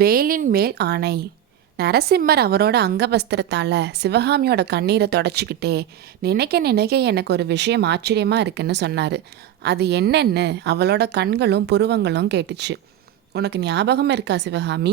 வேலின் மேல் ஆணை. நரசிம்மர் அவரோட அங்கவஸ்திரத்தால் சிவகாமியோட கண்ணீரை தொடச்சிக்கிட்டே, நினைக்க நினைக்க எனக்கு ஒரு விஷயம் ஆச்சரியமாக இருக்குன்னு சொன்னார். அது என்னன்னு அவளோட கண்களும் புருவங்களும் கேட்டுச்சு. உனக்கு ஞாபகம் இருக்கா சிவகாமி?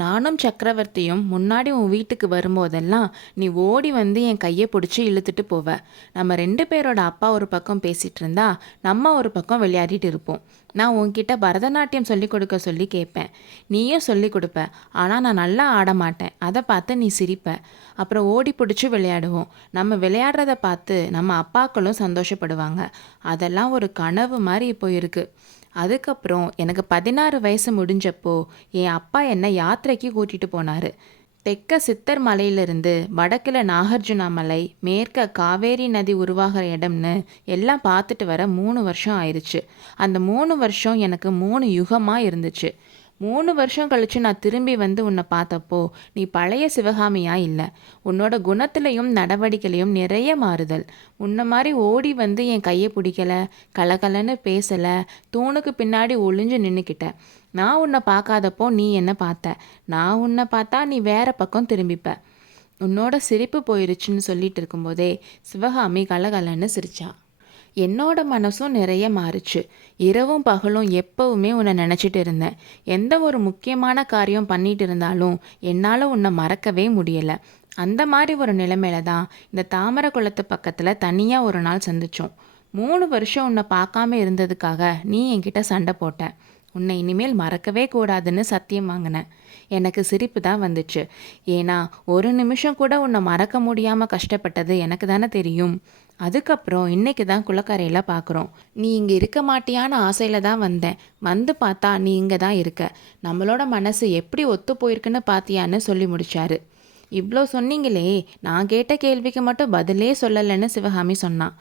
நானும் சக்கரவர்த்தியும் முன்னாடி உன் வீட்டுக்கு வரும்போதெல்லாம் நீ ஓடி வந்து என் கையை பிடிச்சி இழுத்துட்டு போவ. நம்ம 2 பேரோட அப்பா ஒரு பக்கம் பேசிகிட்டு இருந்தா நம்ம ஒரு பக்கம் விளையாடிட்டு இருப்போம். நான் உன்கிட்ட பரதநாட்டியம் சொல்லி கொடுக்க சொல்லி கேட்பேன். நீயும் சொல்லி கொடுப்ப. ஆனால் நான் நல்லா ஆட மாட்டேன். அதை பார்த்து நீ சிரிப்ப. அப்புறம் ஓடி பிடிச்சி விளையாடுவோம். நம்ம விளையாடுறத பார்த்து நம்ம அப்பாக்களும் சந்தோஷப்படுவாங்க. அதெல்லாம் ஒரு கனவு மாதிரி இப்போ இருக்குது. அதுக்கப்புறம் எனக்கு 16 வயசு முடிஞ்சப்போ என் அப்பா என்னை யாத்திரைக்கு கூட்டிகிட்டு போனார். தெற்க சித்தர் மலையிலிருந்து வடக்கில் நாகார்ஜுனா மலை, மேற்க காவேரி நதி உருவாகிற இடம்னு எல்லாம் பார்த்துட்டு வர 3 வருஷம் ஆயிடுச்சு. அந்த 3 வருஷம் எனக்கு 3 யுகமாக இருந்துச்சு. 3 வருஷம் கழித்து நான் திரும்பி வந்து உன்னை பார்த்தப்போ நீ பழைய சிவகாமியா இல்லை. உன்னோட குணத்திலையும் நடவடிக்கையிலையும் நிறைய மாறுதல். உன்னை மாதிரி ஓடி வந்து என் கையை பிடிக்கலை, கலகலன்னு பேசலை, தூணுக்கு பின்னாடி ஒளிஞ்சு நின்றுக்கிட்ட. நான் உன்னை பார்க்காதப்போ நீ என்ன பார்த்த. நான் உன்னை பார்த்தா நீ வேற பக்கம் திரும்பிப்ப. உன்னோட சிரிப்பு போயிருச்சுன்னு சொல்லிட்டு இருக்கும்போதே சிவகாமி கலகலன்னு சிரிச்சா. என்னோட மனசும் நிறைய மாறுச்சு. இரவும் பகலும் எப்பவுமே உன்னை நினச்சிட்டு இருந்தேன். எந்த ஒரு முக்கியமான காரியம் பண்ணிட்டு இருந்தாலும் என்னால் உன்னை மறக்கவே முடியலை. அந்த மாதிரி ஒரு நிலைமையில தான் இந்த தாமரை குளத்து பக்கத்தில் தனியாக ஒரு நாள் சந்தித்தோம். 3 வருஷம் உன்னை பார்க்காம இருந்ததுக்காக நீ என்கிட்ட சண்டை போட்ட. உன்னை இனிமேல் மறக்கவே கூடாதுன்னு சத்தியம் வாங்கினேன். எனக்கு சிரிப்பு தான் வந்துச்சு. ஏன்னா ஒரு நிமிஷம் கூட உன்னை மறக்க முடியாமல் கஷ்டப்பட்டது எனக்கு தானே தெரியும். அதுக்கப்புறம் இன்னைக்கு தான் குளக்கரையில் பார்க்குறோம். நீ இங்கே இருக்க மாட்டியான்னு ஆசையில் தான் வந்தேன். வந்து பார்த்தா நீ இங்கே தான் இருக்க. நம்மளோட மனசு எப்படி ஒத்து போயிருக்குன்னு பார்த்தியான்னு சொல்லி முடிச்சாரு. இவ்வளோ சொன்னீங்களே, நான் கேட்ட கேள்விக்கு மட்டும் பதிலே சொல்லலைன்னு சிவகாமி சொன்னான்.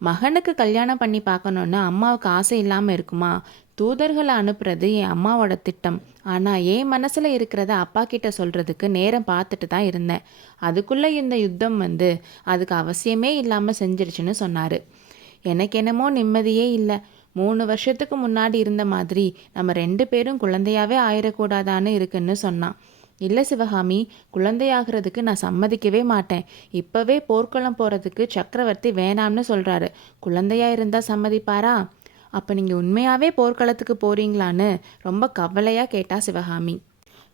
மகனுக்கு கல்யாணம் பண்ணி பார்க்கணுன்னு அம்மாவுக்கு ஆசை இல்லாமல் இருக்குமா? தூதர்களை அனுப்புறது என் அம்மாவோட திட்டம். ஆனால் என் மனசில் இருக்கிறத அப்பா கிட்ட சொல்கிறதுக்கு நேரம் பார்த்துட்டு தான் இருந்தேன். அதுக்குள்ளே இந்த யுத்தம் வந்து அதுக்கு அவசியமே இல்லாமல் செஞ்சிருச்சுன்னு சொன்னார். எனக்கு என்னமோ நிம்மதியே இல்லை. 3 வருஷத்துக்கு முன்னாடி இருந்த மாதிரி நம்ம 2 பேரும் குழந்தையாவே ஆயிடக்கூடாதான்னு இருக்குன்னு சொன்னான். இல்லை சிவகாமி, குழந்தையாகிறதுக்கு நான் சம்மதிக்கவே மாட்டேன். இப்போவே போர்க்களம் போகிறதுக்கு சக்கரவர்த்தி வேணாம்னு சொல்கிறாரு. குழந்தையா இருந்தால் சம்மதிப்பாரா? அப்போ நீங்கள் உண்மையாகவே போர்க்களத்துக்கு போகிறீங்களான்னு ரொம்ப கவலையாக கேட்டா சிவகாமி.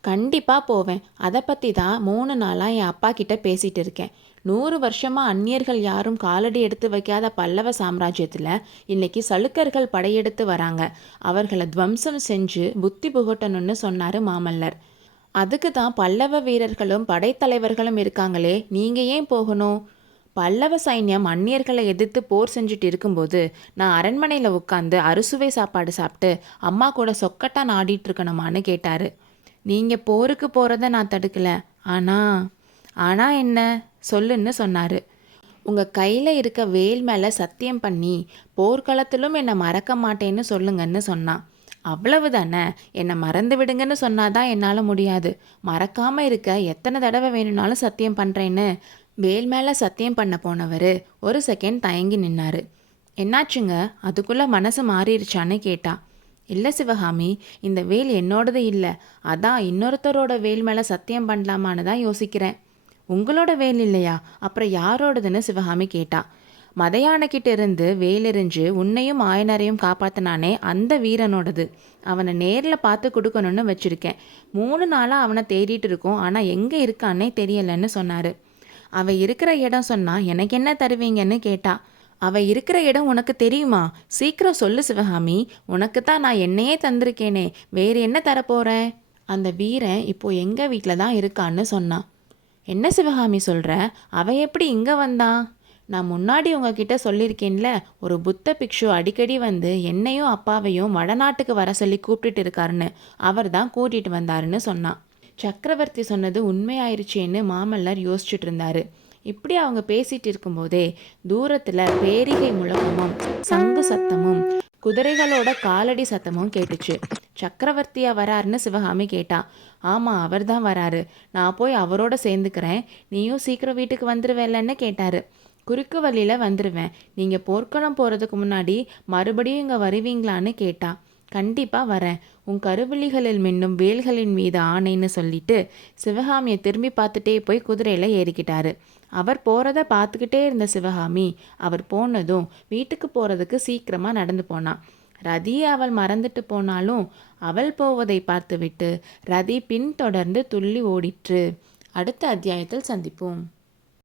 கண்டிப்பாக போவேன். அதை பற்றி தான் 3 நாளாக என் அப்பா கிட்ட பேசிகிட்டு இருக்கேன். 100 வருஷமாக அந்நியர்கள் யாரும் காலடி எடுத்து வைக்காத பல்லவ சாம்ராஜ்யத்தில் இன்னைக்கு சளுக்கர்கள் படையெடுத்து வராங்க. அவர்களை துவம்சம் செஞ்சு புத்தி புகட்டணும்னு சொன்னார் மாமல்லர். அதுக்கு தான் பல்லவ வீரர்களும் படைத்தலைவர்களும் இருக்காங்களே, நீங்கள் ஏன் போகணும்? பல்லவ சைன்யம் அந்நியர்களை எதிர்த்து போர் செஞ்சுட்டு இருக்கும்போது நான் அரண்மனையில் உட்காந்து அறுசுவை சாப்பாடு சாப்பிட்டு அம்மா கூட சொக்கட்டான் ஆடிட்டு இருக்கணுமான்னு கேட்டார். நீங்கள் போருக்கு போகிறத நான் தடுக்கலை. ஆனால் என்ன சொல்லுன்னு சொன்னார். உங்கள் கையில் இருக்க வேல் மேலே சத்தியம் பண்ணி போர்க்களத்திலும் என்னை மறக்க மாட்டேன்னு சொல்லுங்கன்னு சொன்னான். அவ்வளவு தானே. என்னை மறந்து விடுங்கன்னு சொன்னாதான் என்னால் முடியாது. மறக்காமல் இருக்க எத்தனை தடவை வேணும்னாலும் சத்தியம் பண்ணுறேன்னு வேல் மேலே சத்தியம் பண்ண போனவர் ஒரு செகண்ட் தயங்கி நின்னார். என்னாச்சுங்க, அதுக்குள்ளே மனசு மாறிடுச்சான்னு கேட்டா. இல்லை சிவகாமி, இந்த வேல் என்னோடது இல்லை. அதான் இன்னொருத்தரோட வேல் மேலே சத்தியம் பண்ணலாமான்னு தான் யோசிக்கிறேன். உங்களோட வேல் இல்லையா? அப்புறம் யாரோடதுன்னு சிவகாமி கேட்டா. மதையானக்கிட்ட இருந்து வேலெறிஞ்சு உன்னையும் ஆயனரையும் காப்பாத்தினானே, அந்த வீரனோடது. அவனை நேரில் பார்த்து கொடுக்கணும்னு வச்சுருக்கேன். 3 நாளாக அவனை தேடிட்டு இருக்கோம். ஆனால் எங்கே இருக்கான்னே தெரியலைன்னு சொன்னார். அவள் இருக்கிற இடம் சொன்னால் எனக்கு என்ன தருவீங்கன்னு கேட்டா. அவள் இருக்கிற இடம் உனக்கு தெரியுமா? சீக்கிரம் சொல்லு சிவகாமி. உனக்கு தான் நான் என்னையே தந்திருக்கேனே, வேறு என்ன தரப்போகிறேன்? அந்த வீரன் இப்போ எங்கள் வீட்டில் தான் இருக்கான்னு சொன்னான். என்ன சிவகாமி சொல்கிற? அவன் எப்படி இங்கே வந்தான்? நான் முன்னாடி உங்ககிட்ட சொல்லியிருக்கேன்ல, ஒரு புத்த பிக்ஷு அடிக்கடி வந்து என்னையும் அப்பாவையும் வடநாட்டுக்கு வர சொல்லி கூப்பிட்டுட்டு இருக்காருன்னு. அவர் தான் கூட்டிகிட்டு வந்தாருன்னு சொன்னான். சக்கரவர்த்தி சொன்னது உண்மையாயிருச்சேன்னு மாமல்லர் யோசிச்சுட்டு இருந்தாரு. இப்படி அவங்க பேசிட்டு இருக்கும்போதே தூரத்தில் பேரிகை முழக்கமும் சங்கு சத்தமும் குதிரைகளோட காலடி சத்தமும் கேட்டுச்சு. சக்கரவர்த்தியா வராருன்னு சிவகாமி கேட்டா. ஆமாம், அவர் தான் வராரு. நான் போய் அவரோட சேர்ந்துக்கிறேன். நீயும் சீக்கிரம் வீட்டுக்கு வந்துடுவேலன்னு கேட்டாரு. குறுக்கு வழியில் வந்துடுவேன். நீங்கள் போர்க்களம் போகிறதுக்கு முன்னாடி மறுபடியும் இங்கே வருவீங்களான்னு கேட்டா. கண்டிப்பா வரேன். உன் கருவிழிகளில் மின்னும் வேல்களின் மீது ஆணைன்னு சொல்லிட்டு சிவகாமியை திரும்பி பார்த்துட்டே போய் குதிரையில ஏறிக்கிட்டாரு. அவர் போறத பார்த்துக்கிட்டே இருந்த சிவகாமி அவர் போனதும் வீட்டுக்கு போறதுக்கு சீக்கிரமா நடந்து போனான். ரதியை அவள் மறந்துட்டு போனாலும் அவள் போவதை பார்த்துவிட்டு ரதி பின்தொடர்ந்து துள்ளி ஓடிற்று. அடுத்த அத்தியாயத்தில் சந்திப்போம்.